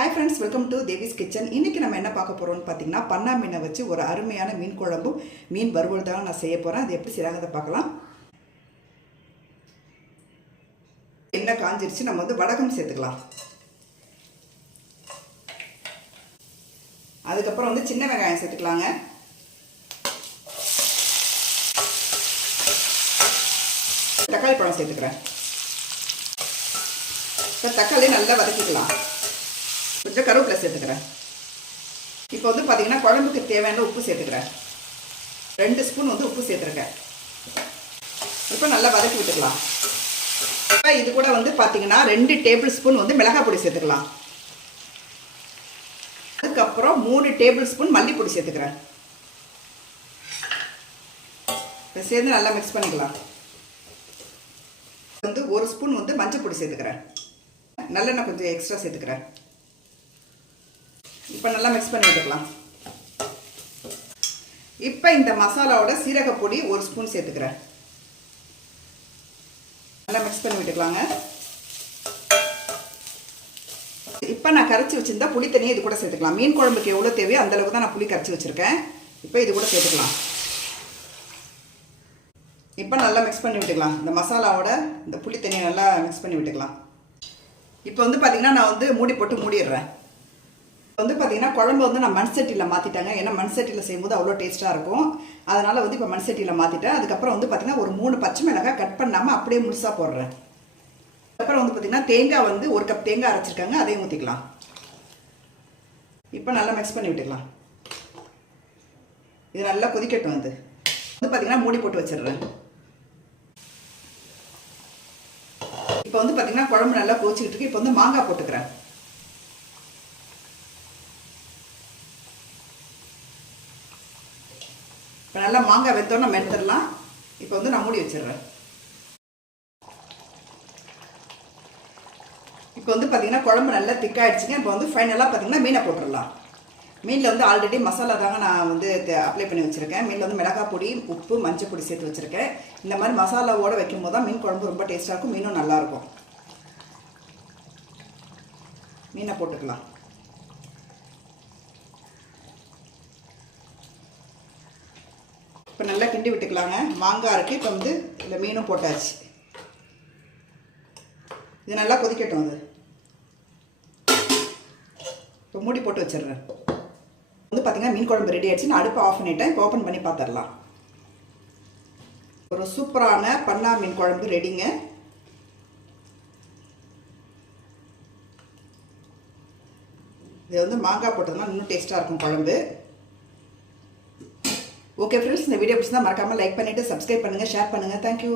Hi friends, welcome to Devi's kitchen. இன்றைக்கி நம்ம என்ன பார்க்க போகிறோம்னு பார்த்தீங்கன்னா, பண்ணா மீனை வச்சு ஒரு அருமையான மீன் குழம்பும் மீன் வறுவல் தான் நான் செய்ய போகிறேன். அது எப்படி செய்கிறாங்க அதை பார்க்கலாம். எண்ணெய் காஞ்சிருச்சு, நம்ம வந்து வடகம் சேர்த்துக்கலாம். அதுக்கப்புறம் வந்து சின்ன வெங்காயம் சேர்த்துக்கலாங்க. தக்காளி பழம் சேர்த்துக்கிறேன். இப்போ தக்காளி நல்லா வதக்கிக்கலாம். கொஞ்சம் கருவேப்பிலை சேர்த்துக்கிறேன். இப்போ வந்து பார்த்தீங்கன்னா குழம்புக்கு தேவையான உப்பு சேர்த்துக்கிறேன். 2 ஸ்பூன் வந்து உப்பு சேர்த்துருக்கேன். இப்போ நல்லா வதக்கி விட்டுக்கலாம். இப்போ இது கூட வந்து பார்த்தீங்கன்னா 2 டேபிள் ஸ்பூன் வந்து மிளகாய் பொடி சேர்த்துக்கலாம். அதுக்கப்புறம் 3 டேபிள் ஸ்பூன் மல்லிப்பொடி சேர்த்துக்கிறேன். இதை சேர்ந்து நல்லா மிக்ஸ் பண்ணிக்கலாம். வந்து 1 ஸ்பூன் வந்து மஞ்சள் பொடி சேர்த்துக்கிறேன். நல்லெண்ணெய் கொஞ்சம் எக்ஸ்ட்ரா சேர்த்துக்கிறேன். இப்போ நல்லா மிக்ஸ் பண்ணி விட்டுக்கலாம். இப்போ இந்த மசாலாவோட சீரகப்பொடி 1 ஸ்பூன் சேர்த்துக்கிறேன். நல்லா மிக்ஸ் பண்ணி விட்டுக்கலாங்க. இப்போ நான் கரைச்சி வச்சிருந்தா புளி தண்ணியை இது கூட சேர்த்துக்கலாம். மீன் குழம்புக்கு எவ்வளோ தேவையோ அந்த அளவுக்கு தான் நான் புளி கரைச்சி வச்சுருக்கேன். இப்போ இது கூட சேர்த்துக்கலாம். இப்போ நல்லா மிக்ஸ் பண்ணி விட்டுக்கலாம். இந்த மசாலாவோட இந்த புளி தண்ணியை நல்லா மிக்ஸ் பண்ணி விட்டுக்கலாம். இப்போ வந்து பார்த்திங்கன்னா நான் வந்து மூடி போட்டு மூடிடுறேன். வந்து பார்த்திங்கன்னா குழம்பு வந்து நான் மண் சட்டியில் மாற்றிட்டேங்க. ஏன்னா மண் சட்டியில் செய்யும்போது அவ்வளோ டேஸ்ட்டாக இருக்கும். அதனால் வந்து இப்போ மண் சட்டியில் மாற்றிட்டேன். அதுக்கப்புறம் வந்து பார்த்திங்கன்னா ஒரு 3 பச்சை மிளகாய் கட் பண்ணாமல் அப்படியே முழுசாக போடுறேன். அதுக்கப்புறம் வந்து பார்த்திங்கன்னா தேங்காய் வந்து 1 கப் தேங்காய் அரைச்சிருக்காங்க, அதையும் ஊற்றிக்கலாம். இப்போ நல்லா மிக்ஸ் பண்ணி விட்டுக்கலாம். இது நல்லா கொதிக்கட்டும். வந்து பார்த்திங்கன்னா மூடி போட்டு வச்சிடுறேன். இப்போ வந்து பார்த்திங்கன்னா குழம்பு நல்லா கொதிச்சுக்கிட்டு இருக்கு. இப்போ வந்து மாங்காய் போட்டுக்கிறேன். இப்போ நல்லா மாங்காய் வெந்தோன்னு நம்ம எடுத்துடலாம். இப்போ வந்து நான் மூடி வச்சிடுறேன். இப்போ வந்து பார்த்திங்கன்னா குழம்பு நல்லா திக்காயிடுச்சுங்க. இப்போ வந்து ஃபைனலாக பார்த்திங்கன்னா மீனை போட்டுடலாம். மீனில் வந்து ஆல்ரெடி மசாலா தாங்க நான் வந்து அப்ளை பண்ணி வச்சுருக்கேன். மீனில் வந்து மிளகாய் பொடி, உப்பு, மஞ்சள் பொடி சேர்த்து வச்சுருக்கேன். இந்த மாதிரி மசாலாவோடு வைக்கும் போது தான் மீன் குழம்பு ரொம்ப டேஸ்ட்டாக இருக்கும், மீனும் நல்லாயிருக்கும். மீனை போட்டுக்கலாம். இப்போ நல்லா கிண்டி விட்டுக்கலாங்க. மாங்காய் இருக்குது. இப்போ வந்து இந்த மீனும் போட்டாச்சு. இது நல்லா கொதிக்கட்டும். அது இப்போ மூடி போட்டு வச்சிடுறேன். வந்து பார்த்திங்கன்னா மீன் குழம்பு ரெடி ஆகிடுச்சு. நான் அடுப்பை ஆஃப் பண்ணிட்டேன். இப்போ ஓப்பன் பண்ணி பார்த்துடலாம். ஒரு சூப்பரான பண்ணா மீன் குழம்பு ரெடிங்க. இது வந்து மாங்காய் போட்டதுனா இன்னும் டேஸ்ட்டாக இருக்கும் குழம்பு. ஓகே ஃப்ரெண்ட்ஸ், இந்த வீடியோ பிடிச்சிருந்தா மறக்காமல் லைக் பண்ணிவிட்டு சப்ஸ்கிரைப் பண்ணுங்கள், ஷேர் பண்ணுங்கள். தேங்க்யூ.